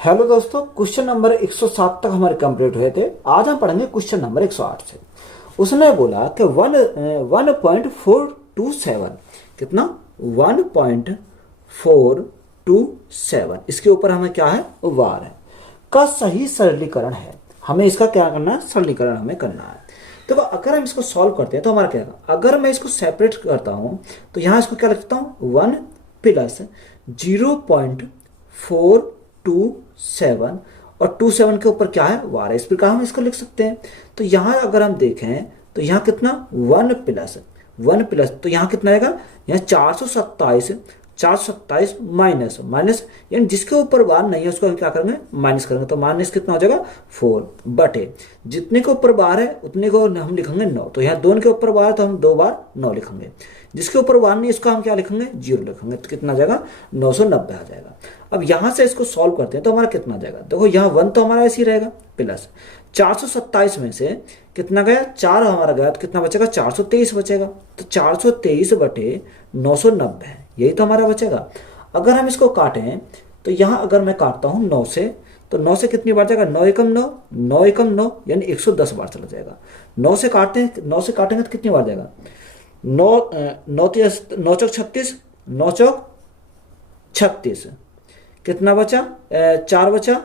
Hello दोस्तों, question number 107 तक हमारे कंप्लीट हुए थे। आज हम पढ़ेंगे क्वेश्चन नंबर 108 से। उसने बोला कि 1.427 कितना 1.427 इसके ऊपर हमें क्या है, वार है का सही सरलीकरण है। हमें इसका क्या करना है, सरलीकरण हमें करना है। तो अगर हम इसको सॉल्व करते हैं तो हमारा क्या होगा। अगर मैं इसको सेपरेट करता हूं तो यहां इसको क्या लिखता हूं, 1 प्लस 0.427 और 27 के ऊपर क्या है, वार है। इस प्रकार हम इसको लिख सकते हैं। तो यहां अगर हम देखें तो यहां कितना 1 प्लस तो यहां कितना आएगा, यहाँ 427 माइनस माइनस, यानी जिसके ऊपर बार नहीं है उसको हम क्या करेंगे, माइनस करेंगे। तो माइनस कितना हो जाएगा 4 बटे जितने के ऊपर बार है उतने को हम लिखेंगे 9। तो यहाँ 2 के ऊपर बार है तो हम 2 बार 9 लिखेंगे। जिसके ऊपर बार नहीं इसको हम क्या लिखेंगे, 0 लिखेंगे। तो कितना आ जाएगा, 990 आ जाएगा। अब यहां से इसको सॉल्व करते हैं तो हमारा कितना आ जाएगा। देखो यहाँ 1 तो हमारा ऐसे ही रहेगा, प्लस 427 में से कितना गया, 4 हमारा गया, तो कितना बचेगा, 423 बचेगा। तो 423 बटे 990 है, यही तो हमारा बचेगा। अगर हम इसको काटें तो यहाँ अगर मैं काटता हूँ 9 से, तो 9 से कितनी बार जाएगा, 9 एकम 9, 9 एकम 9 यानी 110 बार चला जाएगा। 9 से काटेंगे तो कितनी बार जाएगा, 9 9 चौक 36, 9 चौक 36, कितना बचा, 4 बचा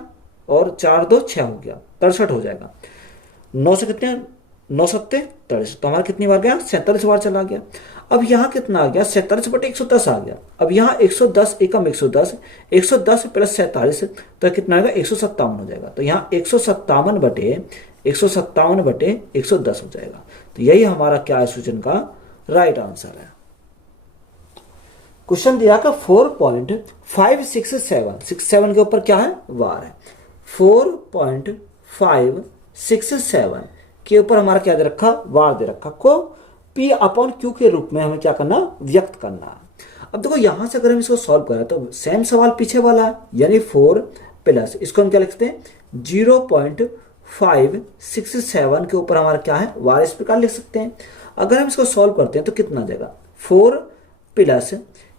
और 4 2 6 हो गया, 63 हो जाएगा। 9 से कितने, 9 सत्ते 43, तो हमारा कितनी बार गया, 47 बार चला गया। अब यहाँ कितना आ गया, 47 बटे 110 आ गया। अब यहाँ 110 एकम 110, 110 प्लस 47 तो कितना आएगा, 157 हो जाएगा। तो यहाँ 157 बटे 110 हो जाएगा। तो यही हमारा क्या है, सूचन का राइट आंसर है। क्वेश्चन दिया का 4.567 के ऊपर क्या है, वार है। 4.567 के ऊपर हमारा क्या दे रखा, वार दे रखा, को P अपॉन Q के रूप में हमें क्या करना, व्यक्त करना है। अब देखो यहां से अगर हम इसको सॉल्व करें तो सेम सवाल पीछे वाला है, यानी 4 प्लस इसको हम क्या लिखते हैं, 0.567 के ऊपर हमारा क्या है, वार। इस प्रकार लिख सकते हैं। अगर हम इसको सॉल्व करते हैं तो कितना आ जाएगा, 4 प्लस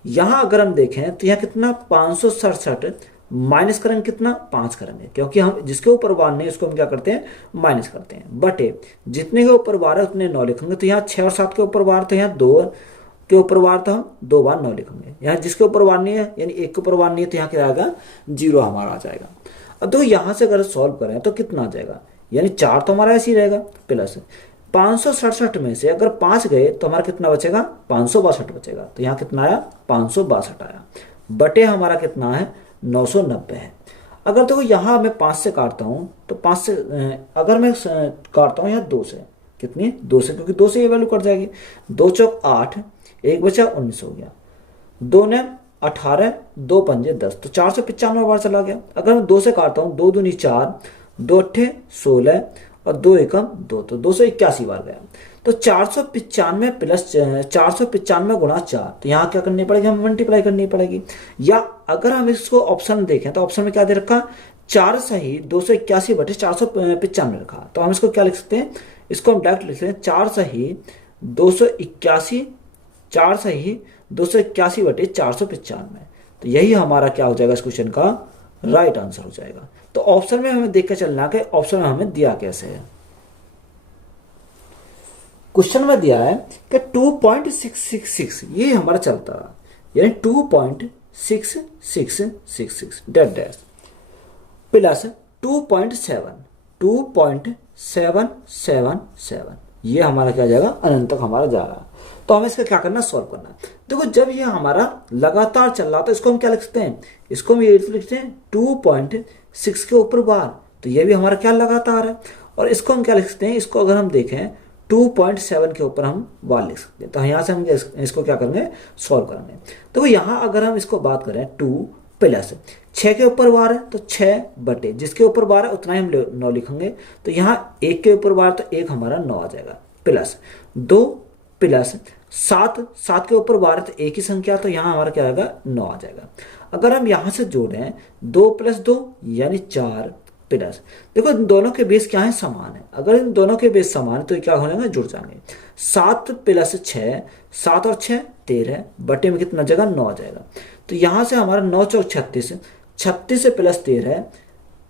यहां अगर हम देखें तो यहां कितना 567 माइनस करेंगे, कितना 5 करेंगे, क्योंकि हम जिसके ऊपर बार नहीं उसको हम क्या करते हैं, माइनस करते हैं, बटे जितने के ऊपर बार है उतने 9 लिखेंगे। तो यहाँ 6 और 7 के ऊपर बार, तो यहाँ 2 के ऊपर बार तो हम 2 बार 9 लिखेंगे। यहाँ जिसके ऊपर बार नहीं है यानी 1 के ऊपर बार नहीं है तो यहाँ क्या आएगा, 0 हमारा आ जाएगा। अब तो यहाँ से अगर सॉल्व करें तो कितना आ जाएगा, यानी 4 तो हमारा ऐसे ही रहेगा, प्लस 567 में से अगर 5 गए तो हमारा कितना बचेगा, 562 बचेगा। तो यहाँ कितना आया, 562 आया, बटे हमारा कितना है, 990 है। अगर देखो यहाँ मैं 5 से काटता हूँ तो 5 से अगर मैं काटता हूँ यहाँ 2 से, कितनी 2 से, क्योंकि 2 से ये वैल्यू कट जाएगी। 2 चौक 8, 1 बचा 19 हो गया, 2 ने 18, 2 पंजे 10, तो 495 बार चला गया। अगर मैं 2 से काटता हूँ, 2 दूनी 4, 2 अट्ठे 16 और 2 एकम 2, तो 281 बार गया। तो 495 प्लस 495 गुणा 4, तो यहाँ क्या करनी पड़ेगी, हमें मल्टीप्लाई करनी पड़ेगी। या अगर हम इसको ऑप्शन देखें तो ऑप्शन में क्या दे रखा, 4 सही 281 बटे 495 रखा। तो हम इसको क्या लिख सकते हैं, इसको हम डायरेक्ट लिख सकते हैं 4 सही 281 बटे 495। तो यही हमारा क्या हो जाएगा, इस क्वेश्चन का राइट आंसर हो जाएगा। तो ऑप्शन में हमें देख के चलना कि ऑप्शन में हमें दिया कैसे है। क्वेश्चन में दिया है कि 2.666 ये हमारा चलता रहा, यानी 2.6666 डैश डैश प्लस 2.7 ये हमारा क्या जाएगा, अनंत तक हमारा जा रहा है। तो हमें इसका क्या करना, सॉल्व करना है। देखो जब ये हमारा लगातार चल रहा था इसको हम क्या लिख सकते हैं, इसको हम ये लिखते हैं 2.6 के ऊपर बार, तो ये भी हमारा क्या लगातार है। और इसको हम क्या लिख सकते हैं, इसको अगर हम देखें 2.7 के ऊपर हम बार लिख सकते हैं। तो यहाँ से हम इसको क्या करेंगे, सॉल्व करेंगे। तो यहाँ अगर हम इसको बात करें 2 प्लस 6 के ऊपर बार है तो 6 बटे जिसके ऊपर बार है उतना ही हम 9 लिखेंगे। तो यहाँ 1 के ऊपर बार तो 1 हमारा 9 आ जाएगा, प्लस 2 प्लस 7 के ऊपर बार है तो एक ही संख्या, तो यहाँ हमारा क्या आएगा, 9 आ जाएगा। अगर हम यहाँ से जोड़ें 2 प्लस 2 यानी 4 प्लस, देखो इन दोनों के बेस क्या है, समान है। अगर इन दोनों के बेस समान है तो क्या हो जाएगा, जुड़ जाएंगे। 7 प्लस 6, 7 और 6 13 बटे में कितना जगह 9 आ जाएगा। तो यहाँ से हमारा 9 चौक 36, 36 से प्लस 13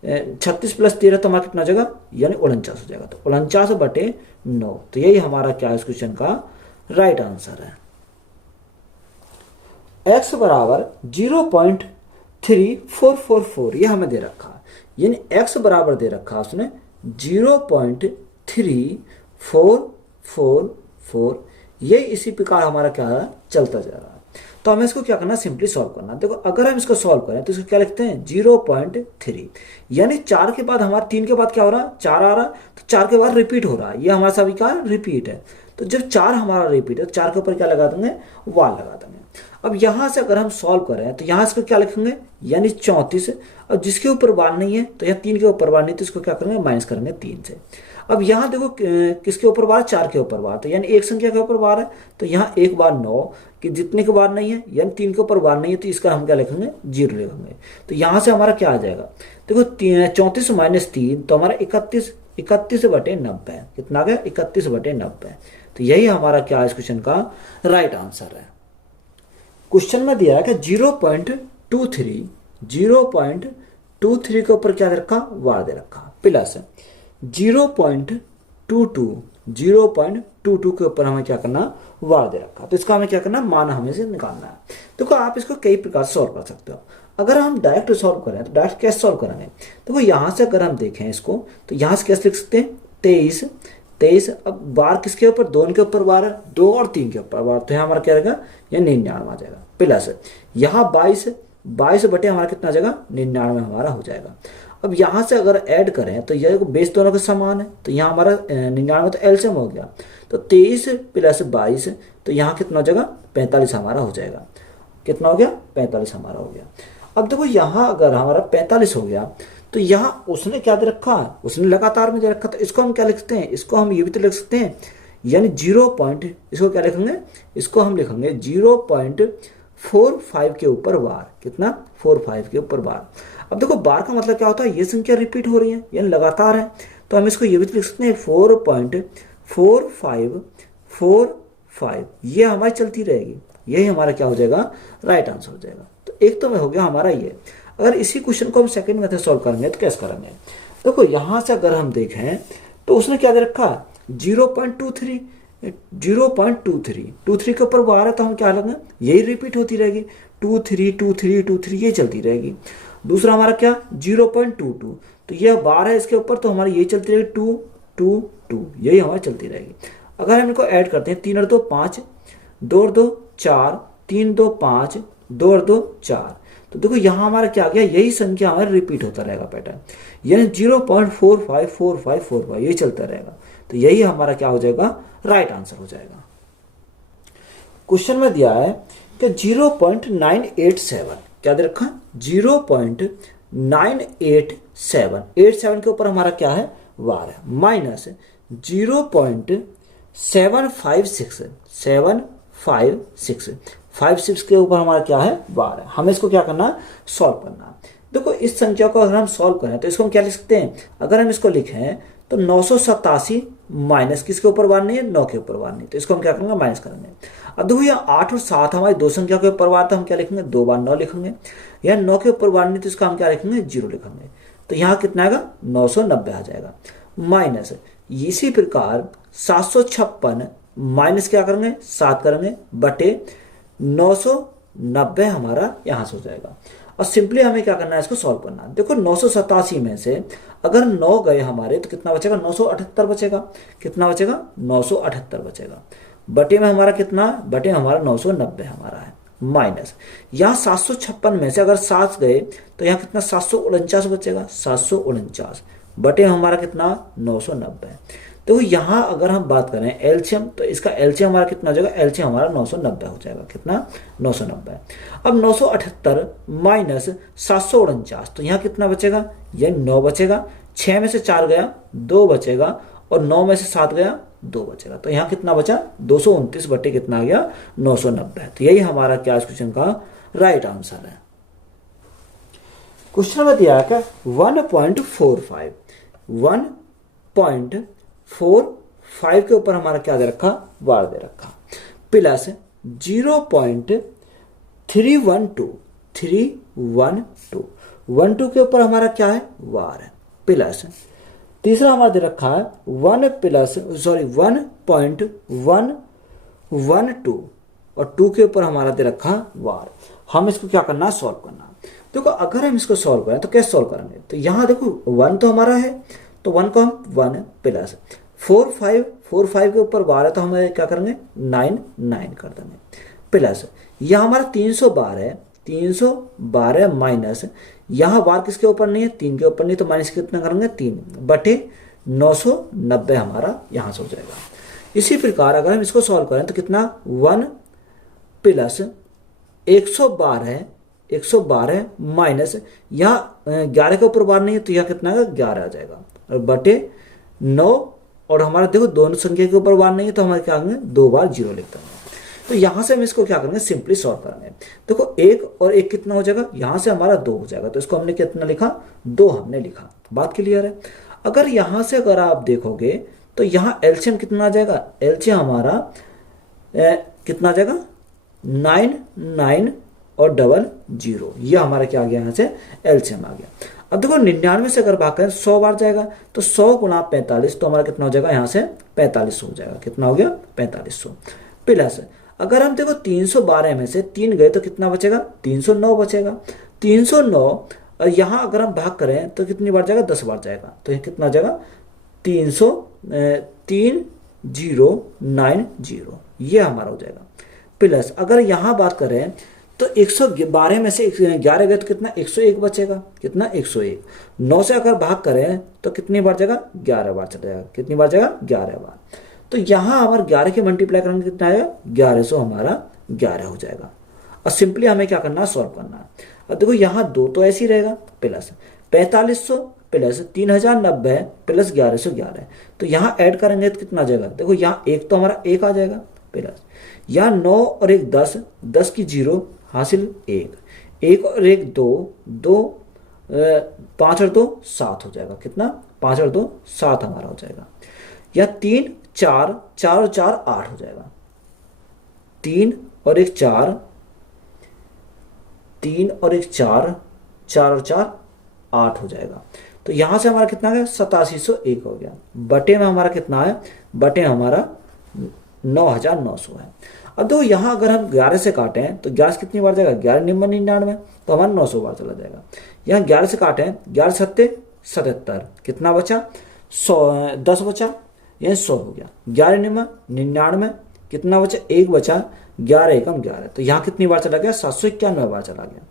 36 प्लस 13 तो हमारा कितना हो जाएगा, यानी 49 हो जाएगा। तो 49/9, तो यही हमारा क्या है इस क्वेश्चन का राइट आंसर है। x बराबर 0.3444 ये हमें दे रखा है, यानी x बराबर दे रखा है उसने 0.3444, ये इसी प्रकार हमारा क्या है चलता जा रहा है। तो हमें इसको क्या करना, सिंपली सॉल्व करना। देखो अगर हम इसको सॉल्व करें तो इसको क्या लिखते हैं 0.3, यानी 4 के बाद हमारा 3 के बाद क्या हो रहा है 4 आ रहा है, तो 4 के बाद रिपीट हो रहा है, ये हमारा सभी का रिपीट है। तो जब 4 हमारा रिपीट है तो 4 के ऊपर क्या लगा देंगे, 1 लगा देंगे। अब यहां से अगर हम सॉल्व करें तो यहां इसको क्या लिखेंगे, यानी 34, और जिसके ऊपर 1 नहीं है तो यहाँ 3 के ऊपर 1 नहीं, तो इसको क्या करेंगे माइनस करेंगे 3 से। अब यहाँ देखो किसके ऊपर बार, 4 के ऊपर बार, तो यानी एक संख्या के ऊपर बार है, तो यहाँ एक बार 9 कि जितने के बार नहीं है, यानी 3 के ऊपर बार नहीं है, तो इसका हम क्या लिखेंगे 0 लिखेंगे। तो यहाँ से हमारा क्या आ जाएगा, देखो 34 माइनस 3 तो हमारा 31/90 कितना आ गया 31/90। तो यही हमारा क्या है इस क्वेश्चन का राइट आंसर है। क्वेश्चन में दिया है कि 0.23 के ऊपर क्या दे रखा, वार दे रखा, प्लस 0.22 के ऊपर हमें क्या करना, वार दे रखा। तो इसका हमें क्या करना, मान हमें से निकालना है। देखो आप इसको कई प्रकार से सॉल्व कर सकते हो। अगर हम डायरेक्ट सॉल्व करें तो डायरेक्ट कैसे सॉल्व करेंगे, देखो यहाँ से अगर हम देखें इसको तो यहाँ से कैसे लिख सकते हैं 23। अब बार किसके ऊपर, 2 के ऊपर बार है, 2 और 3 के ऊपर बार, तो यहाँ हमारा क्या रहेगा, यह 99 आ जाएगा। प्लस यहाँ 22 बटे हमारा कितना आ जाएगा 99 हमारा हो जाएगा। अब यहाँ से अगर ऐड करें तो यह बेस दोनों के समान है, तो यहाँ हमारा 99 तो एलसीएम हो गया, तो 23 प्लस 22 तो यहाँ कितना हो जाएगा 45 हमारा हो जाएगा। कितना हो गया 45 हमारा हो गया। अब देखो यहाँ अगर हमारा 45 हो गया तो यहाँ उसने क्या दे रखा, उसने लगातार में दे रखा, तो इसको हम क्या लिखते हैं, इसको हम ये भी तो लिख सकते हैं, यानी इसको क्या लिखेंगे, इसको हम लिखेंगे 0.45 के ऊपर बार, कितना 45 के ऊपर बार। अब देखो बार का मतलब क्या होता है, ये संख्या रिपीट हो रही है यानी लगातार है, तो हम इसको ये भी तो लिख सकते हैं 4.4545, ये हमारी चलती रहेगी, यही हमारा क्या हो जाएगा राइट आंसर हो जाएगा। तो एक तो हो गया हमारा ये। अगर इसी क्वेश्चन को हम सेकंड मेथड सॉल्व करेंगे तो कैसे करेंगे, देखो यहां से अगर हम देखें तो उसने क्या दे रखा 0.23 के ऊपर बार है, तो हम क्या लेंगे, यही रिपीट होती रहेगी 23 ये चलती रहेगी। दूसरा हमारा क्या 0.22, तो यह बार है इसके ऊपर, तो हमारी यही चलती रहेगी 2 यही हमारी चलती रहेगी। अगर हम इनको ऐड करते हैं 3 और 2 5, 2 और 2 4, 3 2 5, 2 और 2 4, तो देखो यहाँ हमारा क्या आ गया, यही संख्या हमारा रिपीट होता रहेगा पैटर्न, यानी 0.454545 यही चलता रहेगा। तो यही हमारा क्या हो जाएगा राइट आंसर हो जाएगा। क्वेश्चन में दिया है कि 0.987 क्या दे रखा 0.987 के ऊपर हमारा क्या है वार है, माइनस 0.756 के ऊपर हमारा क्या है वार है। हमें इसको क्या करना सॉल्व करना। देखो इस संख्या को अगर हम सॉल्व करें तो इसको हम क्या लिख सकते हैं, अगर हम इसको लिखें तो 987 माइनस किसके ऊपर वार नहीं है 9 के ऊपर वार नहीं, तो इसको हम क्या करेंगे माइनस करेंगे। अब देखो यहाँ 8 और 7 हमारी दो संख्या के ऊपर वार, तो हम क्या लिखेंगे 2 बार 9 लिखेंगे। यहाँ 9 के ऊपर वार नहीं, तो इसका हम क्या लिखेंगे 0 लिखेंगे। तो यहाँ कितना आएगा 990 आ जाएगा, माइनस इसी प्रकार 756 माइनस क्या करेंगे 7 करेंगे बटे 990 हमारा यहाँ से हो जाएगा। और सिंपली हमें क्या करना है इसको सॉल्व करना है। देखो 987 में से अगर 9 गए हमारे तो कितना बचेगा 978 बचेगा। कितना बचेगा 978 बचेगा, बटे में हमारा कितना, बटे में हमारा 990 हमारा है, माइनस यहाँ 756 में से अगर 7 गए तो यहाँ कितना 749 बचेगा, 749 बटे में हमारा कितना 990। तो यहाँ अगर हम बात करें एलसीएम, तो इसका एलसीएम हमारा कितना हो जाएगा, एलसीएम हमारा 990 हो जाएगा, कितना 990। अब 978 माइनस 749, तो यहाँ कितना बचेगा, ये 9 बचेगा, 6 में से 4 गया 2 बचेगा, और 9 में से 7 गया 2 बचेगा, तो यहाँ कितना बचा 229 बटे कितना आ गया 990। तो यही हमारा क्या इस क्वेश्चन का राइट आंसर है। क्वेश्चन में दिया है 1.45 के ऊपर हमारा क्या दे रखा वार दे रखा, प्लस 0.312 12 के ऊपर हमारा क्या है, वार है, प्लस तीसरा हमारा दे रखा है 1.112 और 2 के ऊपर हमारा दे रखा वार। हम इसको क्या करना, सॉल्व करना। देखो अगर हम इसको सॉल्व करें तो कैसे सॉल्व करेंगे, तो यहाँ देखो 1 तो हमारा है, तो 1 को हम 1 प्लस 4 के ऊपर वार है, तो हमें क्या करेंगे 9 कर देंगे, प्लस यह हमारा 312 है, 312 माइनस यहाँ वार किसके ऊपर नहीं है, 3 के ऊपर नहीं, तो माइनस कितना करेंगे 3 बटे 990 हमारा यहाँ से हो जाएगा। इसी प्रकार अगर हम इसको सॉल्व करें तो कितना 1 प्लस 112 माइनस यहाँ 11 के ऊपर बार नहीं है, तो यहाँ कितना 11 आ जाएगा, और बटे 9, और हमारा देखो दोनों संख्या के ऊपर बार नहीं है, तो हमारे क्या करेंगे 2 बार 0 लिख देंगे। तो यहाँ से हम इसको क्या करेंगे, सिंपली सॉल्व करेंगे। देखो 1 और 1 कितना हो जाएगा, यहाँ से हमारा 2 हो जाएगा, तो इसको हमने कितना लिखा, 2 हमने लिखा। बात क्लियर है। अगर यहाँ से अगर आप देखोगे तो यहाँ एलसीएम कितना आ जाएगा, एलसीएम हमारा कितना आ जाएगा 9 और 00, ये हमारा क्या आ गया, यहाँ से एलसीएम आ गया। अब देखो 99 से अगर भाग करें 100 बार जाएगा, तो 100 गुणा 45, तो हमारा कितना हो जाएगा, यहाँ से 4500 हो जाएगा। कितना हो गया 4500, प्लस अगर हम देखो 312 में से 3 गए तो कितना बचेगा, 309 बचेगा। 309 और यहाँ अगर हम भाग करें तो कितनी बार जाएगा, 10 बार जाएगा, तो ये कितना जाएगा 3090, ये हमारा हो जाएगा। प्लस अगर यहाँ बात करें तो 112 में से 11 गए तो कितना 101 बचेगा, कितना 101। 9 से अगर भाग करें तो कितनी बार जाएगा, 11 बार चला जाएगा, कितनी बार जाएगा 11 बार। तो यहाँ हमारे 11 के मल्टीप्लाई करेंगे कितना आएगा, 1100 हमारा 11 हो जाएगा। और सिंपली हमें क्या करना है, सॉल्व करना है। अब देखो यहाँ 2 तो ऐसे ही रहेगा, प्लस 4500 प्लस 3090 प्लस 1111, तो यहाँ ऐड करेंगे तो कितना आ जाएगा, देखो यहाँ 1 तो हमारा 1 आ जाएगा, प्लस यहाँ 9 और 1 10, 10 की 0 हासिल 1 और 1 2, 5 और 2 7 हो जाएगा, कितना 5 और 2 7 हमारा हो जाएगा। या 3 4 और 4 8 हो जाएगा, 3 और 1 4, 3 और 1 4, 4 और 4 8 हो जाएगा। तो यहां से हमारा कितना है 8701 हो गया। बटे में हमारा कितना है, बटे में हमारा 9900 है। अब देखो यहाँ अगर हम 11 से काटें तो 11 से कितनी बार जाएगा, 11 निम्न 99, तो हमारा 900 बार चला जाएगा। यहाँ 11 से काटें, 11 सत्ते 77, कितना बचा 100, 10 बचा, यह 100 हो गया। 11 निम्न 99, कितना बचा 1 बचा, 11 एकम 11, तो यहाँ कितनी बार चला गया 791 बार चला गया।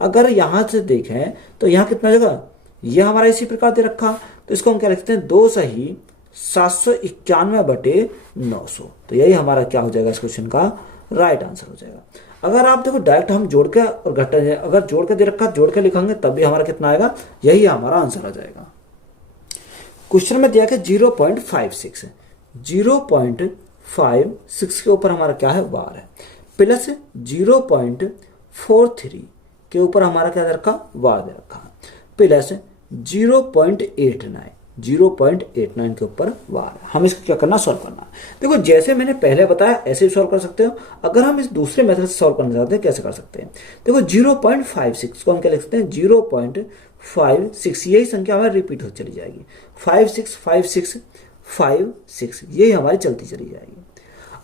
अगर यहाँ से देखें तो यहाँ कितना जगह, यह हमारा इसी प्रकार दे रखा, तो इसको हम क्या लिखते हैं 2 सही 791 बटे 900, तो यही हमारा क्या हो जाएगा इस क्वेश्चन का राइट आंसर हो जाएगा। अगर आप देखो डायरेक्ट हम जोड़ के और घटा, अगर जोड़ के दे रखा जोड़ के लिखेंगे तब भी हमारा कितना आएगा, यही हमारा आंसर आ जाएगा। क्वेश्चन में दिया कि 0.56 है, 0.56 के ऊपर हमारा क्या है वार है, प्लस 0.43 के ऊपर हमारा क्या दे रखा वार दे रखा, प्लस 0.89 के ऊपर वार। हम इसको क्या करना, सॉल्व करना। देखो जैसे मैंने पहले बताया ऐसे भी सॉल्व कर सकते हो। अगर हम इस दूसरे मेथड से सॉल्व करना चाहते हैं कैसे कर सकते हैं, देखो 0.56 को हम क्या लिख सकते हैं 0.56, यही संख्या हमारी रिपीट हो चली जाएगी, 565656, यही हमारी चलती चली जाएगी।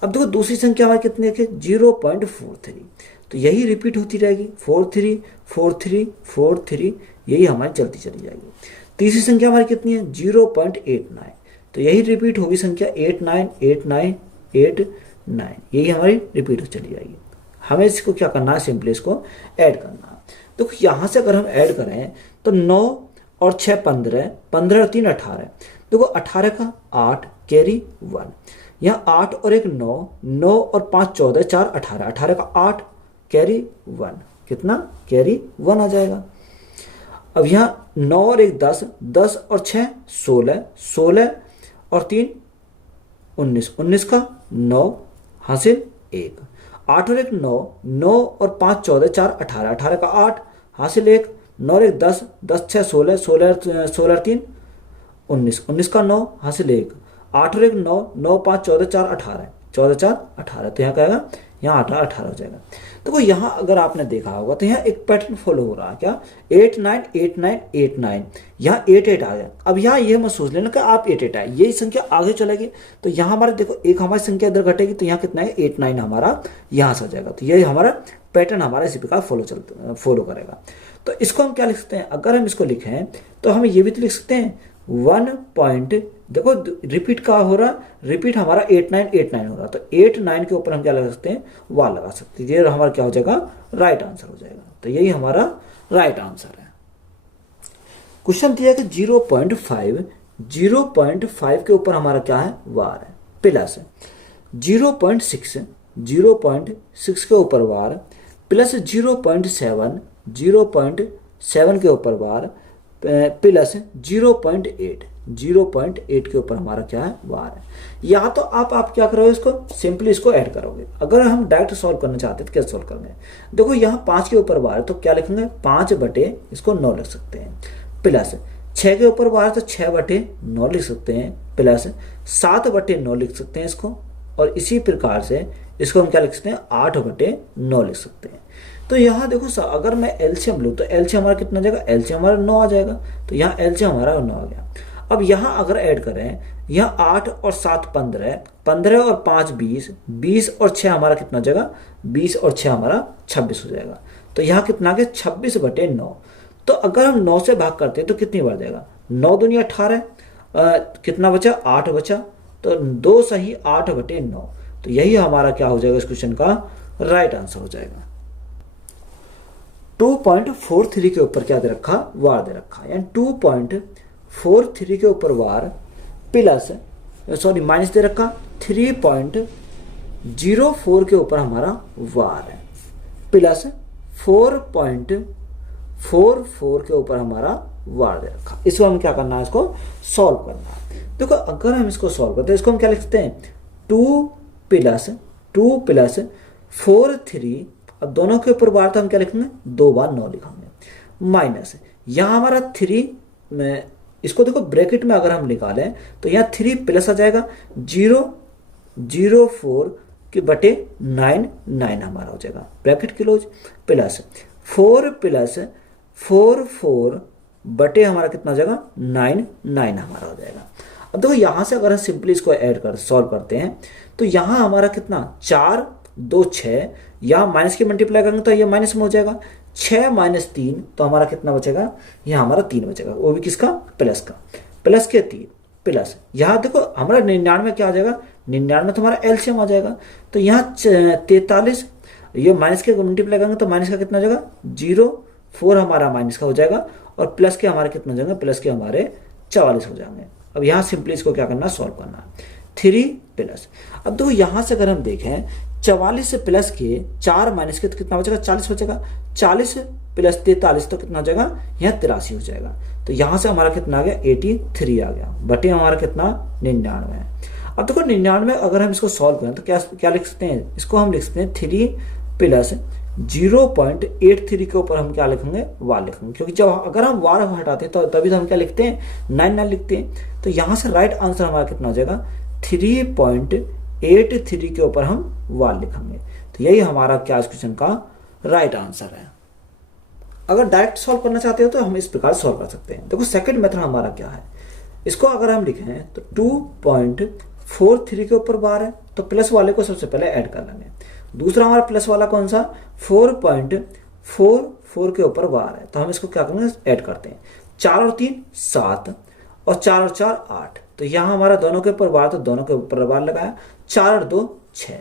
अब देखो दूसरी संख्या हमारी कितनी है 0.43, तो यही रिपीट होती रहेगी, 434343, यही हमारी चलती चली जाएगी। तीसरी संख्या हमारी कितनी है 0.89, तो यही रिपीट होगी संख्या 898989, यही हमारी रिपीट हो चली जाएगी। हमें इसको क्या करना है, सिंपली इसको ऐड करना है। तो यहाँ से अगर हम ऐड करें तो 9 और 6 15, 15 और 3 18, देखो 18 का 8 कैरी 1, यहाँ 8 और 1 9, 9 और 5 14, 4 18, 18 का 8 कैरी 1, कितना कैरी 1 आ जाएगा। अब यहाँ 9 और 1 10, 10 और 6 16, 16 और 3 19, 19 का 9 हासिल 1, 8 और 1 9, 9 और 5 14, 4 18, 18 का 8 हासिल 1, 9 और 1 10, 10 6 16, 16 और 3 19, 19 का 9 हासिल 1, 8 और 1 9, 9 5 14 4 18, 14 4 18, तो यहाँ क्या आएगा यहाँ 18 18 हो जाएगा। देखो यहाँ अगर आपने देखा होगा तो यहाँ एक पैटर्न फॉलो हो रहा है, क्या 8 9 8 9 8 9, यहाँ 8 8 आ गया। अब यहाँ ये मत सोच लेना कि आप 8 8 आए, यही संख्या आगे चलेगी तो यहाँ हमारे देखो एक हमारी संख्या इधर घटेगी तो यहाँ कितना है 8 9 हमारा यहाँ से हो जाएगा। तो यही हमारा पैटर्न हमारा इसी प्रकार फॉलो करेगा। तो इसको हम क्या लिख सकते हैं, अगर हम इसको लिखें तो हम ये भी तो लिख सकते हैं 1 पॉइंट, देखो रिपीट का हो रहा, रिपीट हमारा 8 9 8 9 हो रहा, तो 8 9 के ऊपर हम क्या लगा सकते हैं, वाल लगा सकते हैं। ये हमारा क्या हो जाएगा, राइट आंसर हो जाएगा। तो यही हमारा राइट आंसर है। क्वेश्चन दिया कि 0.5 के ऊपर हमारा क्या है, वार है, प्लस 0.6 के ऊपर वार, प्लस 0.7 के ऊपर वार, प्लस 0.8 के ऊपर हमारा क्या है, वार है। या तो आप क्या करोगे, इसको सिंपली इसको ऐड करोगे। अगर हम डायरेक्ट सॉल्व करना चाहते हैं तो कैसे सॉल्व करेंगे, देखो यहाँ 5 के ऊपर वार है तो क्या लिखेंगे, 5 बटे इसको 9 लिख सकते हैं, प्लस 6 के ऊपर वार है तो 6 बटे 9 लिख सकते हैं, प्लस 7 बटे 9 लिख सकते हैं इसको, और इसी प्रकार से इसको हम क्या लिख सकते हैं, 8 बटे 9 लिख सकते हैं। तो यहाँ देखो अगर मैं एलसीएम लूँ तो एलसीएम हमारा कितना जाएगा, एलसीएम हमारा 9 आ जाएगा। तो यहाँ एलसीएम हमारा 9 आ गया। अब यहाँ अगर ऐड करें, यहाँ 8 और 7 15, 15 और 5 20, 20 और 6 हमारा कितना जाएगा, 20 और 6 हमारा 26 हो जाएगा। तो यहाँ कितना आ गया, 26 बटे 9। तो अगर हम 9 से भाग करते हैं तो कितनी बार जाएगा, 9 दूनी 18, कितना बचा, 8 बचा, तो 2 सही 8 बटे 9। तो यही हमारा क्या हो जाएगा, इस क्वेश्चन का राइट आंसर हो जाएगा। 2.43 के ऊपर क्या दे रखा, वार दे रखा, यानी 2.43 के ऊपर वार प्लस माइनस दे रखा 3.04 के ऊपर हमारा वार है, प्लस 4.44 के ऊपर हमारा वार दे रखा। इसको हम क्या करना है, इसको सॉल्व करना है। देखो अगर हम इसको सॉल्व करते हैं, इसको हम क्या लिख सकते हैं, 2 प्लस 4 3, अब दोनों के ऊपर बार तो हम क्या लिखेंगे, 2 बार 9 लिखेंगे, माइनस यहाँ हमारा 3 में, इसको देखो ब्रैकेट में अगर हम निकालें तो यहाँ 3 प्लस आ जाएगा 0.04 के बटे 9 हमारा हो जाएगा, ब्रैकेट क्लोज, प्लस 4 प्लस 4 बटे हमारा कितना हो जाएगा, 9 हमारा हो जाएगा। अब देखो यहाँ से अगर हम सिंपली इसको ऐड कर सॉल्व करते हैं तो यहाँ हमारा कितना, 4 2 6, यहाँ माइनस की मल्टीप्लाई करेंगे तो ये माइनस में हो जाएगा, 6 माइनस 3 तो हमारा कितना बचेगा, यहाँ हमारा 3 बचेगा, वो भी किसका, प्लस का, प्लस के 3, प्लस यहाँ देखो हमारा 99 क्या आ जाएगा, 99 तो हमारा एलसीएम आ जाएगा। तो यहाँ 43, ये माइनस के मल्टीप्लाई करेंगे तो माइनस का कितना हो जाएगा, 0.4 हमारा माइनस का हो जाएगा, और प्लस के हमारे कितना हो जाएंगे, प्लस के हमारे 44 हो जाएंगे। अब यहाँ सिंपली इसको क्या करना, सॉल्व करना, 3 प्लस, अब देखो यहाँ से अगर हम देखें 44 से प्लस के 4 माइनस के तो कितना बचेगा, 40 बचेगा, 40 प्लस 43 तो कितना हो जाएगा, यहाँ 83 हो जाएगा। तो यहाँ से हमारा कितना आ गया, 83 आ गया, बटे हमारा कितना, 99 है। अब देखो 99 अगर हम इसको सॉल्व करें तो क्या लिख सकते हैं, इसको हम लिख सकते हैं 3 प्लस 0.83 के ऊपर हम क्या लिखेंगे, वार लिखेंगे, क्योंकि जब अगर हम वार हटाते हैं तो तभी तो हम क्या लिखते हैं, 9 लिखते हैं। तो यहाँ से राइट आंसर हमारा कितना हो जाएगा, 3.83 के ऊपर हम वार लिखेंगे। तो यही हमारा क्या इस क्वेश्चन का राइट आंसर है। अगर डायरेक्ट सॉल्व करना चाहते हो तो हम इस प्रकार सॉल्व कर सकते हैं। देखो सेकंड मेथड हमारा क्या है, इसको अगर हम लिखें तो 2.43 के ऊपर वार है तो प्लस वाले को सबसे पहले ऐड कर लेंगे। दूसरा हमारा प्लस वाला कौन सा, 4.44 के ऊपर वार है, तो हम इसको क्या करेंगे, ऐड करते हैं। 4 और 3 7, और 4 और 4 8, तो यहाँ हमारा दोनों के ऊपर वार, तो दोनों के ऊपर वार लगाया, 4 और 2 6,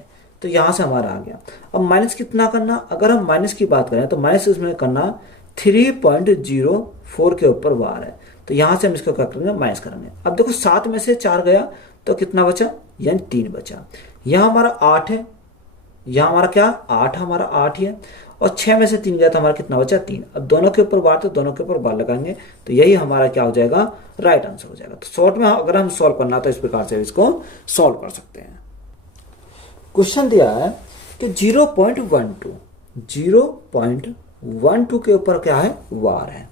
तो यहाँ से हमारा आ गया। अब माइनस कितना करना, अगर हम माइनस की बात करें तो माइनस इसमें करना 3.04 के ऊपर वार है, तो यहाँ से हम इसको क्या करेंगे, माइनस करेंगे। अब देखो 7 में से 4 गया तो कितना बचा, यानी 3 बचा। यहाँ हमारा 8 है, यहाँ हमारा क्या 8 हमारा 8 ही है, और 6 में से 3 गया तो हमारा कितना बचा, 3। अब दोनों के ऊपर बार तो दोनों के ऊपर बार लगाएंगे, तो यही हमारा क्या हो जाएगा, राइट आंसर हो जाएगा। तो शॉर्ट में अगर हम सॉल्व करना तो इस प्रकार से इसको सॉल्व कर सकते हैं। क्वेश्चन दिया है कि 0.12 के ऊपर क्या है, वार है।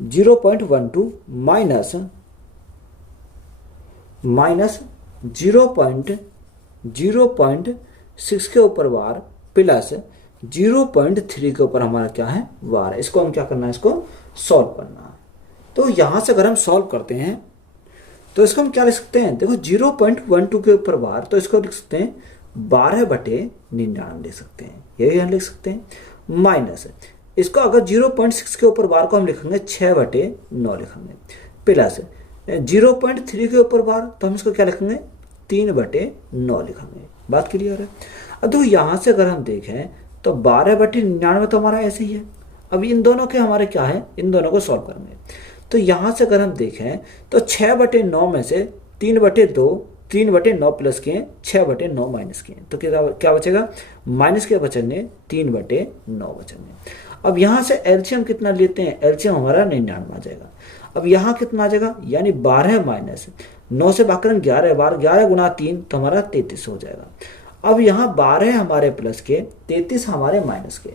0.12 माइनस 0.05 6 के ऊपर वार प्लस 0.3 के ऊपर हमारा क्या है, वार है। इसको हम क्या करना है, इसको सॉल्व करना है। तो यहां से अगर हम सॉल्व करते हैं तो इसको हम क्या लिख सकते हैं, देखो 0.12 के ऊपर वार, तो इसको लिख सकते हैं 12/99 लिख सकते हैं, यही हम लिख सकते हैं। माइनस इसको अगर 0.6 के ऊपर वार को हम लिखेंगे 6/9 लिखेंगे, प्लस 0.3 के ऊपर वार तो हम इसको क्या लिखेंगे 3/9 लिखेंगे। बात क्लियर है। अब देखो यहां से अगर हम देखें तो 12/99 तो हमारा ऐसे ही है। अब इन दोनों के हमारे क्या है, इन दोनों को सॉल्व करेंगे। तो यहां से अगर हम देखें तो 6/9 में से 3/2 3/9 प्लस किए, 6/9 माइनस किए, तो क्या बचेगा, माइनस के बचेंगे 3/9 बचेंगे। अब यहां से एलसीएम कितना लेते हैं, एलसीएम हमारा 99 आ जाएगा। अब यहाँ कितना आ जाएगा, यानी 12 माइनस 9 से भाग करें 11, 11 गुना 3 तो हमारा 33 हो जाएगा। अब यहाँ 12 हमारे प्लस के, 33 हमारे माइनस के,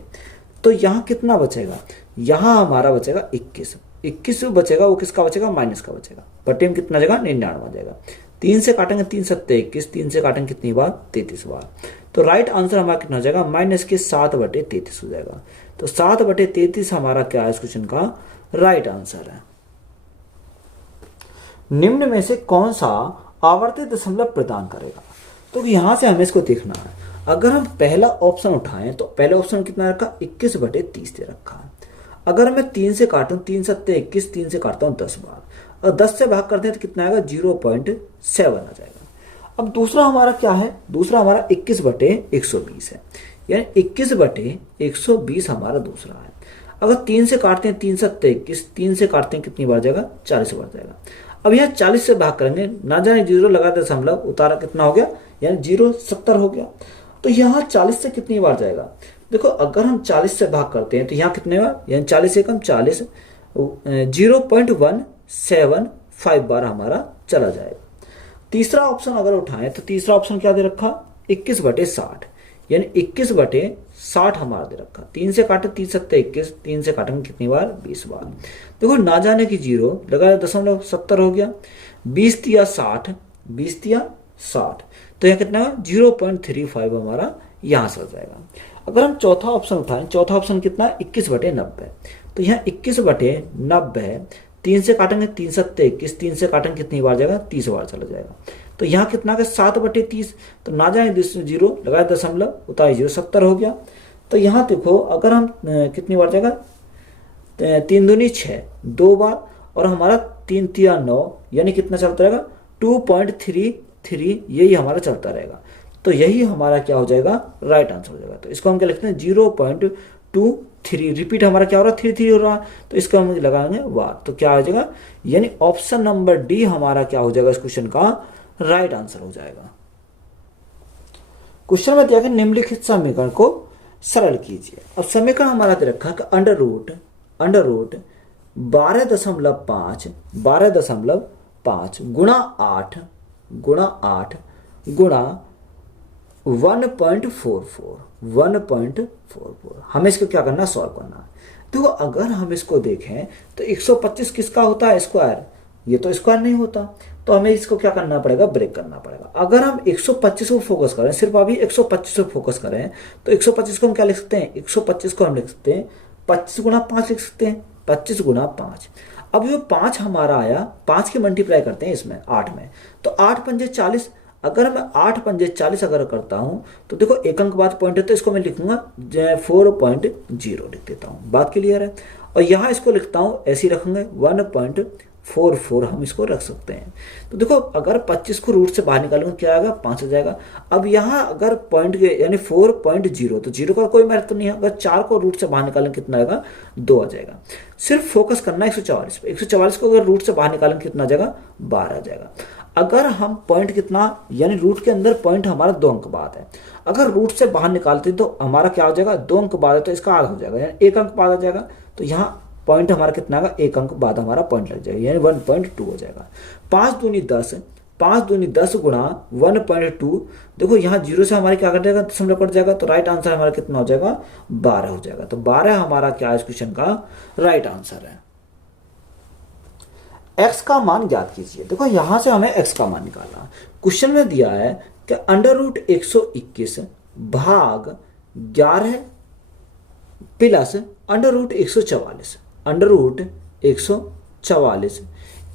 तो यहाँ कितना बचेगा, यहाँ हमारा बचेगा 21। 21 बचेगा, वो किसका बचेगा, माइनस का बचेगा। बटे में कितना जाएगा, 99 आ जाएगा। 3 से काटेंगे 3 सत्ते 21, 3 से काटेंगे कितनी बार, 33 बार। तो राइट आंसर हमारा कितना हो जाएगा, माइनस के 7/33 हो जाएगा। तो 7/33 हमारा क्या है इस क्वेश्चन का राइट आंसर है। निम्न में से कौन सा आवर्ती दशमलव प्रदान करेगा, तो यहां से हमें इसको देखना है। अगर हम पहला ऑप्शन उठाएं तो पहले ऑप्शन कितना रखा, 21/30 दे रखा है। अगर मैं 3 से काटूं, 3 सत्ते 21, 3 से काटता हूं 10 बार, और 10 से भाग करते हैं तो कितना आएगा, 0.7 आ जाएगा। अब दूसरा हमारा क्या है, दूसरा हमारा 21/120 है, यानी 21/120 हमारा दूसरा है। अगर 3 से काटते हैं, 3 सत्ते 21, 3 से काटते हैं कितनी बार जाएगा, 40 बार जाएगा। अब यहाँ 40 से भाग करेंगे, ना जाने 0 लगा दशमलव उतारा कितना हो गया, यानी 0 70 हो गया। तो यहाँ 40 से कितनी बार जाएगा, देखो अगर हम 40 से भाग करते हैं तो यहाँ कितने बार, यानी 40 से कम 40, 0.175 बार हमारा चला जाएगा। तीसरा ऑप्शन अगर उठाएं तो तीसरा ऑप्शन क्या दे रखा, 21/60, यानी 21/60 हमारा दे रखा। 3 से काटे 3 सत्ते 21, 3 से काटेंगे कितनी बार, 20 बार। देखो ना जाने की 0 लगा दशमलव 70 हो गया, 20 तिया 60, 20 तिया 60, तो यह कितना 0.35 हमारा यहां से हो जाएगा। अगर हम चौथा ऑप्शन उठाएं, चौथा ऑप्शन कितना, 21/90, तो यहाँ 21/90 है। 3 से काटेंगे 3 सत्ते 21, 3 से काटेंगे कितनी बार जाएगा, 30 बार चला जाएगा। तो यहाँ कितना का 7/30, तो ना जाए 0 लगाए दशमलव उतारे 0, 70 हो गया। तो यहाँ देखो अगर हम कितनी बार जाएगा, 3 दूनी 6, 2 बार, और हमारा 3 तिया 9, यानी कितना चलता रहेगा, 2.33, यही हमारा चलता रहेगा। तो यही हमारा क्या हो जाएगा, राइट आंसर हो जाएगा। तो इसको हम क्या लिखते हैं, 0.23, रिपीट हमारा क्या हो रहा है, 33 हो रहा है, तो इसको हम लगाएंगे वार, तो क्या हो जाएगा, यानी ऑप्शन नंबर डी हमारा क्या हो जाएगा इस क्वेश्चन का राइट आंसर हो जाएगा। क्वेश्चन में दिया गया निम्नलिखित समीकरण को सरल कीजिए। अब समीकरण हमारा दे रखा है कि अंडर रूट 12.5 गुणा 8 गुणा 1.44 हमें इसको क्या करना, सॉल्व करना है। तो अगर हम इसको देखें तो 125 किसका होता है, स्क्वायर, ये तो स्क्वायर नहीं होता, तो हमें इसको क्या करना पड़ेगा, ब्रेक करना पड़ेगा। अगर हम 125 को फोकस करें, सिर्फ अभी 125 को फोकस करें, तो 125 को हम क्या लिख सकते हैं, 125 को हम लिख सकते हैं 25 गुणा 5 लिख सकते हैं, 25 गुणा 5। अब ये 5 हमारा आया, 5 के मल्टीप्लाई करते हैं इसमें 8 में, तो 8 पंजे 40। अगर मैं 8 पंजे 40 अगर करता हूं तो देखो एक अंक बाद पॉइंट है, तो इसको मैं लिखूंगा 4.0 लिख देता हूं। बात क्लियर है। और यहां इसको लिखता हूं, ऐसे ही रखेंगे 1.44 हम इसको रख सकते हैं। तो देखो अगर 25 को रूट से बाहर निकालूंगा क्या आएगा, 5 आ जाएगा। अब यहाँ अगर पॉइंट यानी 4.0, तो 0 का कोई महत्व नहीं है। अगर 4 को रूट से बाहर निकालेंगे कितना आएगा, 2 आ जाएगा। सिर्फ फोकस करना है 144 पे। 144 को अगर रूट से बाहर निकालेंगे कितना आ जाएगा, 12 आ जाएगा। अगर हम पॉइंट कितना, यानी रूट के अंदर पॉइंट हमारा 2 अंक बाद है, अगर रूट से बाहर निकालते तो हमारा क्या हो जाएगा, 2 अंक बाद है, तो इसका आधा हो जाएगा, यानी 1 अंक बाद आ जाएगा। तो यहाँ पॉइंट हमारा कितना आएगा, 1 अंक बाद हमारा पॉइंट लग जाएगा, यानी 1.2 हो जाएगा। 5 दूनी 10, 5 दूनी 10 गुणा 1.2, देखो यहाँ 0 से हमारे क्या कट जाएगा, दशमलव कट जाएगा, तो राइट आंसर हमारा कितना हो जाएगा, 12 हो जाएगा। तो 12 हमारा क्या है इस क्वेश्चन का राइट आंसर है। x का मान ज्ञात कीजिए। देखो यहां से हमें x का मान निकालना। क्वेश्चन में दिया है कि अंडर रूट 121 भाग 11 plus under root 144, under root 144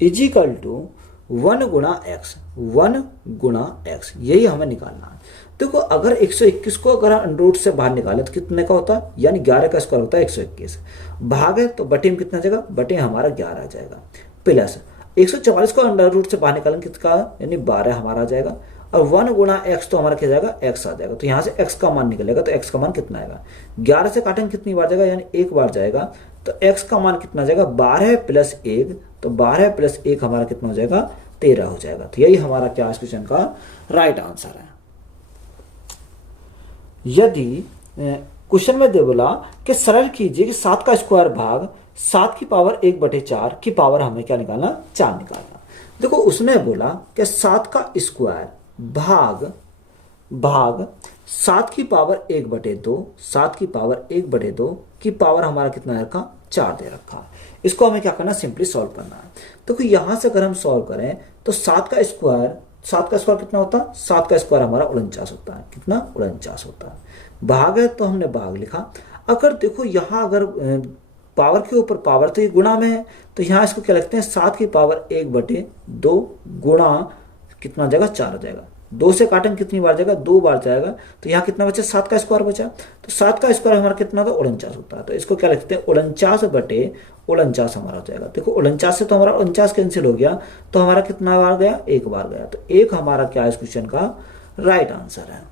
equal to 1 गुणा एक्स, 1 गुणा एक्स, यही हमें निकालना है। देखो अगर 121 को अगर अंडर रूट से बाहर निकाले तो कितने का होता है, यानी 11 का स्क्वायर होता है 121, भाग है तो बटे में कितना आ जाएगा, बटे हमारा 11 आ जाएगा, प्लस 144 को अंडर रूट से बाहर निकालेंगे कितना, यानी 12 हमारा आ जाएगा, और 1 गुणा एक्स तो हमारा क्या जाएगा, एक्स आ जाएगा। तो यहाँ से एक्स का मान निकलेगा, तो एक्स का मान कितना आएगा, 11 से काटेंगे कितनी बार जाएगा, यानी एक बार जाएगा, तो एक्स का मान कितना आ जाएगा, 12 प्लस 1, तो 12 प्लस 1 हमारा कितना हो जाएगा, 13 हो जाएगा। तो यही हमारा क्या इस क्वेश्चन का राइट आंसर है। यदि क्वेश्चन में दे बोला कि सरल कीजिए कि 7 का स्क्वायर भाग 7 की पावर 1/4 की पावर हमें क्या निकालना, 4 निकालना। देखो उसने बोला कि 7 का स्क्वायर भाग 7 की पावर 1/2, 7 की पावर 1/2 की पावर हमारा कितना रखा, 4 दे रखा। इसको हमें क्या करना, सिंपली सॉल्व करना है। देखो यहां से अगर हम सॉल्व करें तो 7 का स्क्वायर कितना होता है, 7 का स्क्वायर हमारा 49 होता है, कितना 49 होता है। भाग है तो हमने भाग लिखा। अगर देखो यहाँ अगर पावर के ऊपर पावर तो ये गुणा में है, तो यहाँ इसको क्या लिखते हैं, 7 की पावर 1/2 गुणा कितना हो जाएगा, 4 हो जाएगा। 2 से काटेंगे कितनी बार जाएगा, 2 बार जाएगा, तो यहाँ कितना बचा, 7 का स्क्वायर बचा। तो 7 का स्क्वायर हमारा कितना था, 49 होता है। तो इसको क्या लिखते हैं, 49/49 हमारा हो जाएगा। देखो 49 से तो हमारा 49 कैंसिल हो गया, तो हमारा कितना बार गया, एक बार गया। तो एक हमारा क्या है इस क्वेश्चन का राइट आंसर है।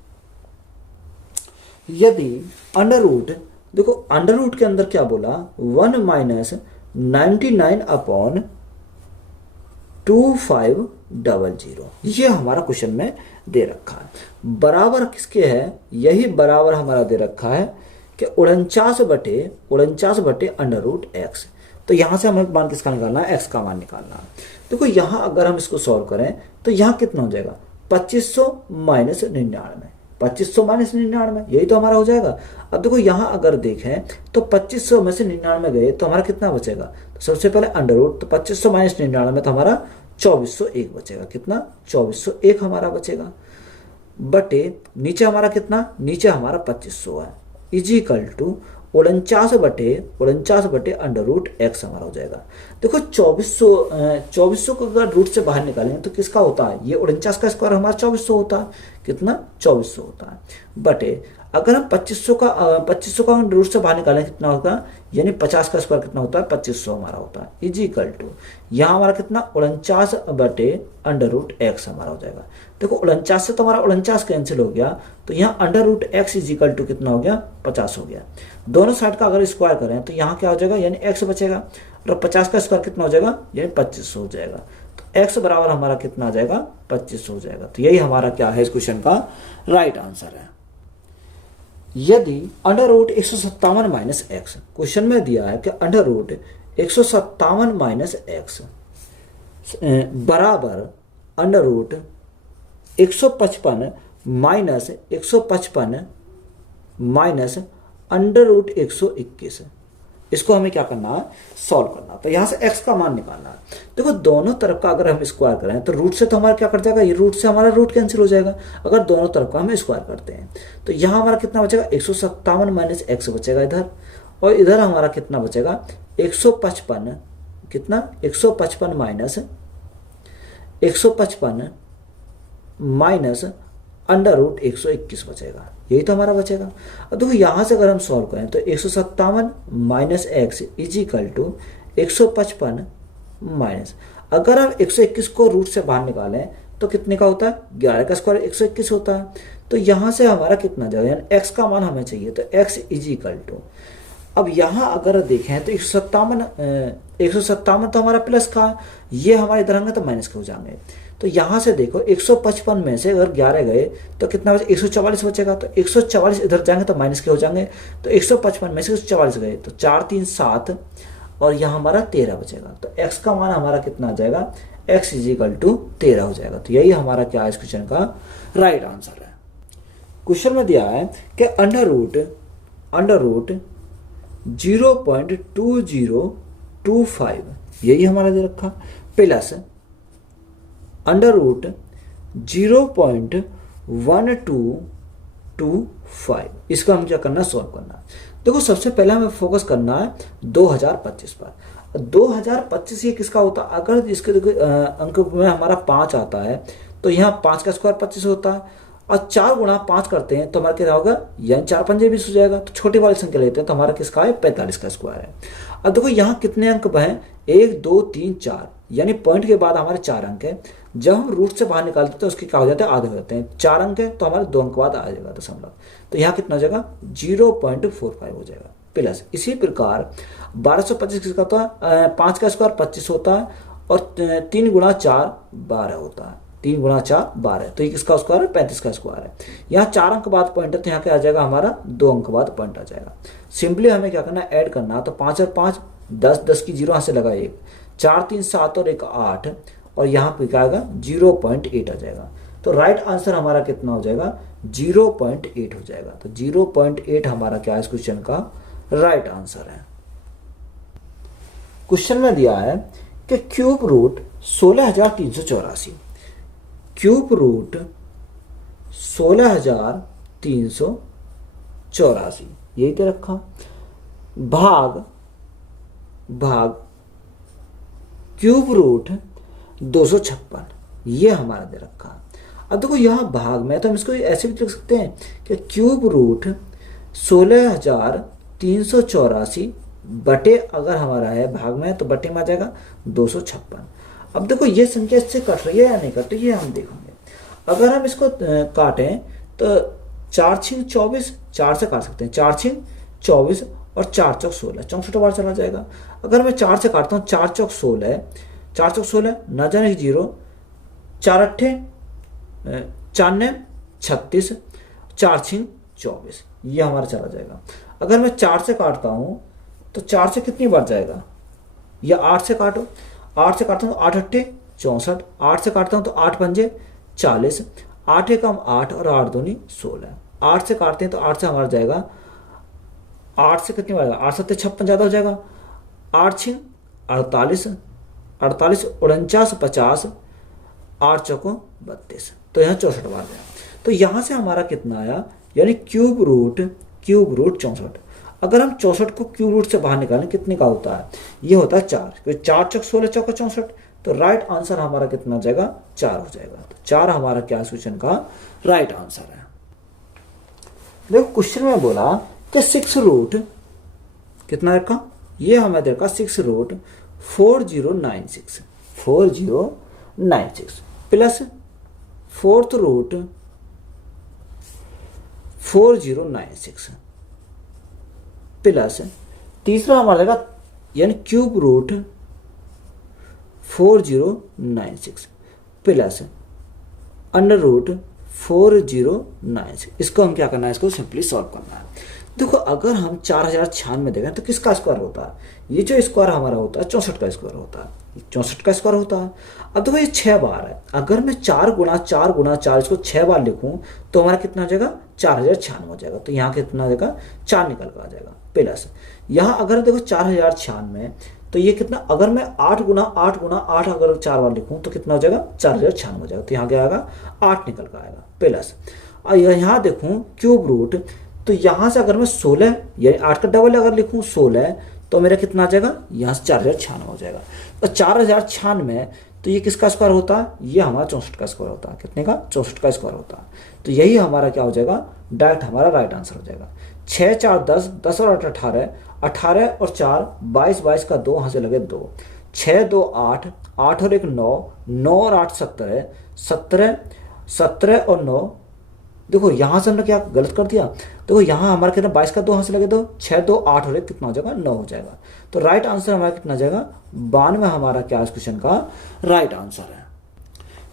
यदि अंडर रूट, देखो अंडर रूट के अंदर क्या बोला, 1 माइनस 99/2500, ये हमारा क्वेश्चन में दे रखा है। बराबर किसके है, यही बराबर हमारा दे रखा है कि 49/49 अंडर रूट एक्स। तो यहां से हमें मान किसका निकालना है, एक्स का मान निकालना है। देखो यहां अगर हम इसको सॉल्व करें तो यहां कितना हो जाएगा, 2500 माइनस 99, 2500 माइनस 99, यही तो हमारा हो जाएगा। अब देखो यहाँ अगर देखें तो 2500 में से 99 गए तो हमारा कितना बचेगा, तो सबसे पहले अंडर रूट, तो 2500 माइनस 99 तो हमारा 2401 बचेगा, कितना 2401 हमारा बचेगा, बटे नीचे हमारा कितना, नीचे हमारा 2500 है, equal to 49/49 under root x हमारा हो जाएगा। देखो 2400 को अगर रूट से बाहर निकालें तो किसका होता है, ये 49 का स्क्वायर हमारा 2400 होता है, कितना 2400 होता है, बटे अगर हम 2500 का रूट से बाहर निकालें कितना होगा, यानी 50 का स्क्वायर कितना होता है, 2500 हमारा होता है, इजिकल टू यहाँ हमारा कितना 49/अंडर रूट एक्स हमारा हो जाएगा। देखो 49 से तो हमारा 49 कैंसिल हो गया, तो यहाँ under root x equal to कितना हो गया, 50 हो गया। दोनों साइड का अगर स्क्वायर करें तो यहाँ क्या हो जाएगा, यानी एक्स बचेगा, और 50 का स्क्वायर कितना हो जाएगा, यानी 2500 हो जाएगा। तो एक्स बराबर हमारा कितना आ जाएगा, 2500 हो जाएगा। तो यही हमारा क्या है इस क्वेश्चन का राइट आंसर है। यदि under root 157 minus x, question में दिया है कि अंडर रूट 157 माइनस एक्स बराबर under root 155 minus 155 minus under root 121, इसको हमें क्या करना है, सॉल्व करना। तो यहां से x का मान निकालना है। देखो दोनों तरफ का अगर हम स्क्वायर करें तो रूट से तो हमारा क्या कट जाएगा, ये रूट से हमारा रूट कैंसिल हो जाएगा। अगर दोनों तरफ का हम स्क्वायर करते हैं तो यहाँ हमारा कितना बचेगा, 157 माइनस एक्स बचेगा इधर, और इधर हमारा कितना बचेगा 155, कितना 155 माइनस 155 माइनस अंडर रूट 121 बचेगा, यही तो हमारा बचेगा। अब देखो यहाँ से अगर हम सॉल्व करें तो 157 minus x equal to 155 minus, अगर हम 121 को रूट से बाहर निकालें तो कितने का होता है, 11 का स्क्वायर 121 होता है। तो यहाँ से हमारा कितना जाएगा, यानी एक्स का मान हमें चाहिए, तो एक्स इजिकल टू, अब यहाँ अगर देखें तो 157 तो हमारा प्लस का, ये हमारे इधर होंगे तो माइनस के हो जाएंगे। तो यहाँ से देखो 155 में से अगर 11 गए तो कितना बचे, 144 बचेगा। तो 144 इधर जाएंगे तो माइनस के हो जाएंगे। तो 155 में से 144 गए तो 4 3 7, और यहाँ हमारा 13 बचेगा। तो x का मान हमारा कितना आ जाएगा, x इजिकल टू 13 हो जाएगा। तो यही हमारा क्या है इस क्वेश्चन का राइट आंसर है। क्वेश्चन में दिया है कि अंडर रूट 0.2025, यही हमारा दे रखा, प्लस अंडर रूट 0.12 5। इसका हम क्या करना है, सॉल्व करना है। देखो सबसे पहले हमें फोकस करना है 2025 पर। 2025 ये किसका होता है, अगर इसके अंक में हमारा 5 आता है तो यहाँ 5 का स्क्वायर 25 होता है, और 4 गुणा 5 करते हैं तो हमारा क्या होगा, यानी 4 पंजे 20 हो जाएगा। तो छोटी वाली संख्या लेते हैं तो हमारा किसका है, 45 का स्क्वायर है। अब देखो यहाँ कितने अंक हैं, 1 2 3 4, यानी पॉइंट के बाद हमारे 4 अंक है। जब हम रूट से बाहर निकालते हैं तो उसके क्या हो जाते हैं, आधे हो जाते हैं। 4 अंक है तो हमारे 2 अंक बाद आ जाएगा दशमलव, तो यहाँ कितना हो जाएगा, 0.45 हो जाएगा। प्लस इसी प्रकार 1225 किसका होता है, 5 का स्क्वायर 25 होता है, और 3 गुणा 4 12 होता है। 3 गुणा 4 12, तो ये किसका स्क्वायर है, 35 का स्क्वायर है। यहाँ 4 अंक बाद पॉइंट है तो यहाँ क्या आ जाएगा, हमारा 2 अंक बाद पॉइंट आ जाएगा। सिंपली हमें क्या करना है, ऐड करना। तो 5 और 5 10, 10 की 0 यहाँ से लगा 1, 4 3 7 और 1 8, और यहाँ पे क्या आएगा, 0.8 आ जाएगा। तो राइट आंसर हमारा कितना हो जाएगा, 0.8 हो जाएगा। तो 0.8 हमारा क्या है, इस क्वेश्चन का राइट आंसर है। क्वेश्चन में दिया है कि क्यूब रूट 16,384, क्यूब रूट 16,384 यही तो रखा, भाग क्यूब रूट 256 ये हमारा दे रखा। अब देखो यहाँ भाग में तो हम इसको ऐसे भी लिख सकते हैं कि क्यूब रूट 16,384 बटे, अगर हमारा है भाग में तो बटे में आ जाएगा 256। अब देखो ये संख्या इससे कट रही है या नहीं कट रही है, हम देखेंगे। अगर हम इसको काटें तो 4 6 24, 4 से काट सकते हैं, 4 6 24 और 4 चौक 16, 64 बार चला जाएगा। अगर मैं 4 से काटता हूँ, 4 चौक 16, 4 चौक 16 न जाने 0, 4 अट्ठे 94 36, 4 6 24, ये हमारा चला जाएगा। अगर मैं 4 से काटता हूँ तो 4 से कितनी बार जाएगा, या 8 से काटो, 8 से काटता हूँ तो 8 अट्ठे 64, 8 से काटता हूँ तो 8 पंजे 40, 8 एकम 8 और 8 दूनी 16, 8 से काटते हैं तो 8 से हमारा जाएगा, 8 से कितनी बार, 8 सत्ते 56 ज़्यादा हो जाएगा, 8 6 48, 48 49 50, 8 चौको 32, तो यहाँ 64 बार गया। तो यहाँ से हमारा कितना आया, यानी क्यूब रूट 64। अगर हम 64 को क्यूब रूट से बाहर निकालें कितने का होता है, ये होता है 4, क्योंकि 4 चौक 16 चौका 64, तो राइट आंसर हमारा कितना हो जाएगा, 4 हो जाएगा। तो 4 हमारा क्या क्वेश्चन का राइट आंसर है। देखो क्वेश्चन में बोला कि 6 रूट कितना रखा, ये हमें देखा 6 root 4096 plus 4th root 4096 plus तीसरा हमारा लगा, यानी cube root 4096 plus under root 4096। इसको हम क्या करना है, इसको सिंपली सॉल्व करना है। देखो अगर हम 4096 देखें तो किसका स्क्वायर होता है, ये जो स्क्वायर हमारा होता है 64 का स्क्वायर होता है, 64 का स्क्वायर होता है। अब देखो ये 6 बार है, अगर मैं 4 गुणा 4 गुणा 4 इसको 6 बार लिखूं तो हमारा कितना हो जाएगा, 4096 हो जाएगा। तो यहाँ कितना हो जाएगा, 4 निकल कर आ जाएगा। प्लस यहाँ अगर देखो 4096 तो ये कितना, अगर मैं 8 गुणा 8 गुणा 8 अगर 4 बार लिखूं तो कितना हो जाएगा, 4096 हो जाएगा। तो यहाँ क्या आएगा, 8 निकल कर आएगा। प्लस यहाँ देखूं क्यूब रूट, तो यहाँ से अगर मैं 16 यानी 8 का डबल अगर लिखूं 16 तो मेरा कितना आ जाएगा, यहाँ से 4096 हो जाएगा। तो 4096 तो ये किसका स्क्वायर होता है, ये हमारा 64 का स्क्वायर होता है। कितने का, 64 का स्क्वायर होता है। तो यही हमारा क्या हो जाएगा, डायरेक्ट हमारा राइट आंसर हो जाएगा। 6 4 10, 10 और 8 18, 18 और 4 22, 22 का 2 यहाँ से लगे 2, 6 2 8, 8 और 1 9, 9 और 8 17, 17 17 और 9, देखो यहाँ से हमने क्या गलत कर दिया, देखो यहाँ हमारा कितना 22 का 2 यहाँ से लगे 2, 6 2 8 और 1 कितना हो जाएगा, 9 हो जाएगा। तो राइट आंसर हमारा कितना हो जाएगा, 92 हमारा क्या इस क्वेश्चन का राइट आंसर है।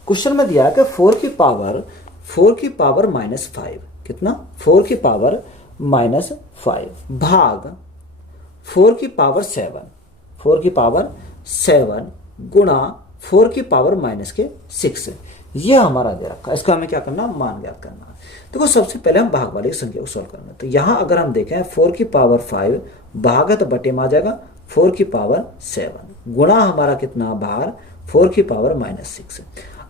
क्वेश्चन में दिया है कि 4 की पावर -5 कितना, 4 की पावर -5 भाग 4 की पावर 7 गुणा 4 की पावर -6, ये हमारा दे रखा है। इसका हमें क्या करना, मान ज्ञात करना है। देखो सबसे पहले हम भाग वाली संख्या को सॉल्व करना है। तो यहाँ अगर हम देखें 4 की पावर 5 भाग है तो बटे में आ जाएगा 4 की पावर 7 गुणा हमारा कितना बाहर 4 की पावर -6।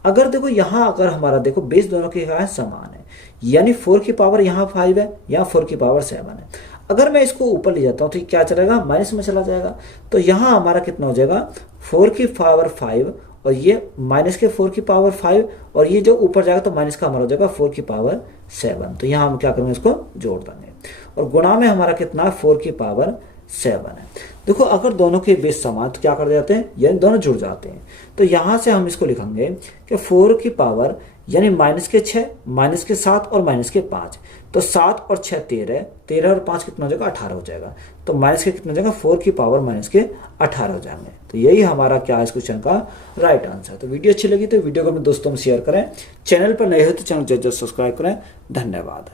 अगर देखो यहाँ अगर हमारा देखो बेस दोनों के क्या है, समान है, यानी 4 की पावर यहाँ 5 है, यहाँ 4 की पावर 7 है। अगर मैं इसको ऊपर ले जाता हूँ तो क्या चलेगा, माइनस में चला जाएगा। तो यहाँ हमारा कितना हो जाएगा, 4 की पावर 5 और ये माइनस के 4 की पावर 5 और ये जो ऊपर जाएगा तो माइनस का हमारा हो जाएगा 4 की पावर 7। तो यहाँ हम क्या करेंगे, इसको जोड़ देंगे और गुणा में हमारा कितना, 4 की पावर 7 है। देखो अगर दोनों के बेस समान तो क्या कर जाते हैं, यानी दोनों जुड़ जाते हैं। तो यहाँ से हम इसको लिखेंगे कि 4 की पावर यानी माइनस के 6, माइनस के 7 और माइनस के 5। तो 7 और 6 13, 13 और 5 कितना हो जाएगा, 18 हो जाएगा। तो माइनस के कितना हो जाएगा, 4 की पावर माइनस के 18 हो जाएंगे। तो यही हमारा क्या है इस क्वेश्चन का राइट आंसर। तो वीडियो अच्छी लगी तो वीडियो को अपने दोस्तों में शेयर करें, चैनल पर नए हो तो चैनल जरूर सब्सक्राइब करें। धन्यवाद।